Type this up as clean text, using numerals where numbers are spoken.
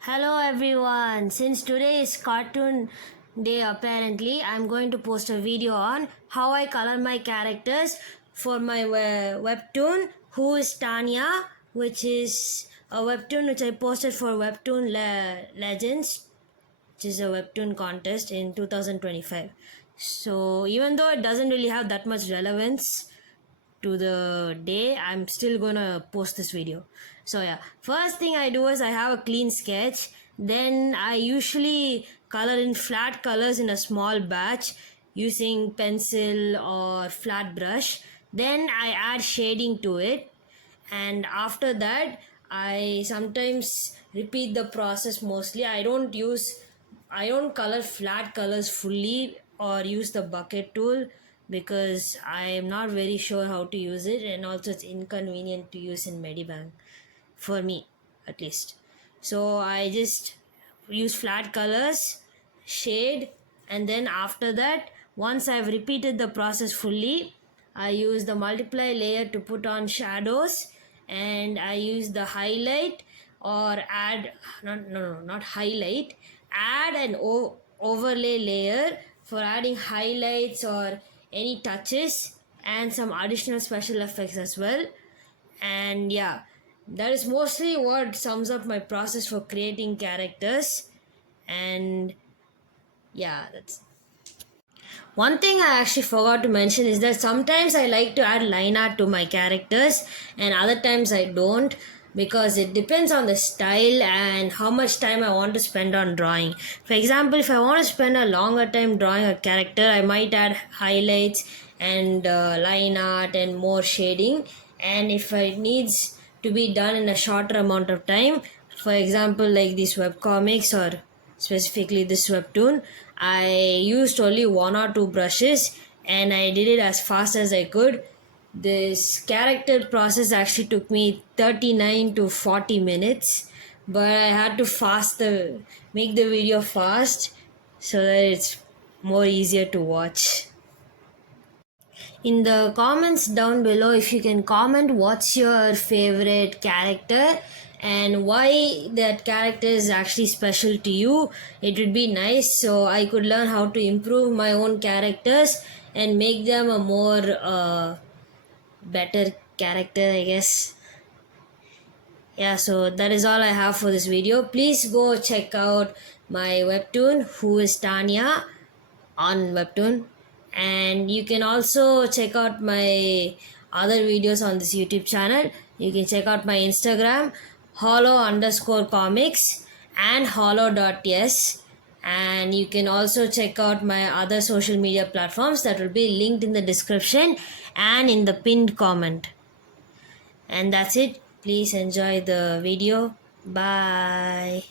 Hello everyone. Since today is cartoon day apparently, I'm going to post a video on how I color my characters for my webtoon Who is Tanya, which is a webtoon which I posted for Webtoon Legends, which is a webtoon contest in 2025. So even though it doesn't really have that much relevance to the day, I'm still gonna post this video. So yeah, first thing I do is I have a clean sketch. Then I usually color in flat colors in a small batch using pencil or flat brush. Then I add shading to it, and after that I sometimes repeat the process. Mostly I don't color flat colors fully or use the bucket tool because I am not very sure how to use it, and also it's inconvenient to use in Medibank for me at least. So I just use flat colors, shade, and then after that, once I've repeated the process fully, I use the multiply layer to put on shadows, and I use the highlight or add not highlight, add an overlay layer for adding highlights or any touches and some additional special effects as well. And yeah, that is mostly what sums up my process for creating characters. And yeah, that's one thing I actually forgot to mention is that sometimes I like to add line art to my characters and other times I don't, because it depends on the style and how much time I want to spend on drawing. For example, if I want to spend a longer time drawing a character, I might add highlights and line art and more shading. And if it needs to be done in a shorter amount of time, for example, like these web comics or specifically this webtoon, I used only one or two brushes and I did it as fast as I could. This character process actually took me 39 to 40 minutes, but I had to make the video fast so that it's more easier to watch. In the comments down below, if you can comment what's your favorite character and why that character is actually special to you, it would be nice so I could learn how to improve my own characters and make them a more better character, I guess. Yeah, so that is all I have for this video. Please go check out my webtoon Who is Tanya on Webtoon, and you can also check out my other videos on this YouTube channel. You can check out my Instagram hollow_comics and hollow.yes, and you can also check out my other social media platforms that will be linked in the description and in the pinned comment. And that's it. Please enjoy the video. Bye.